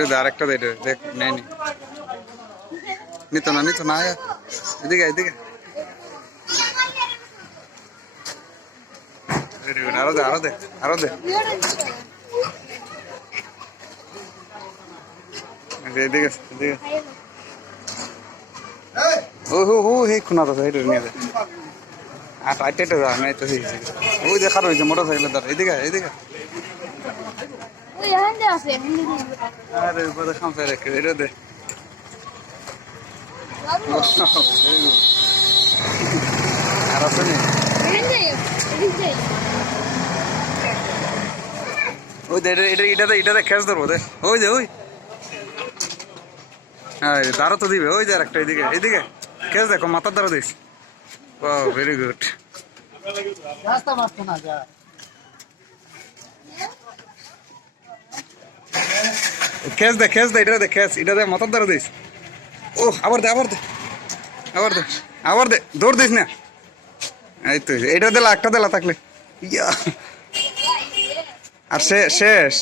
এটা দে আরেকটা দে, এটা দেখ নেই নি, নিত না এদিকে এদিকে। ভেরি গুড, আরো দে আরো দে আরো দে, এদিকে এদিকে। ও হো হো হে খুনা তো হেঁটে নিয়ে দে, আর আইটে যা আমি তো ওই দেখা রয়েছে মোটর সাইকেলের দ্বারা, এদিকে এদিকে। আরে বড় খাম ফেলে এটা দে। আর আছে নি ওই দে, এটাতে খেস ধরবো দে, ওই যে ওই হ্যাঁ দাঁড়ো তো দিবে, ওই যে একটা এদিকে এদিকে খেস দেখো, মাথার দ্বারা দিস। ও ভেরি গুড। খেস দে এটা দে মাথার দ্বারা দিস। ও আবার দে আবার দে আবার দে আবার দে, দৌড় দিস না। এই তো এটা দিলা, একটা দিলা থাকলে ইয়া, আর শেষ।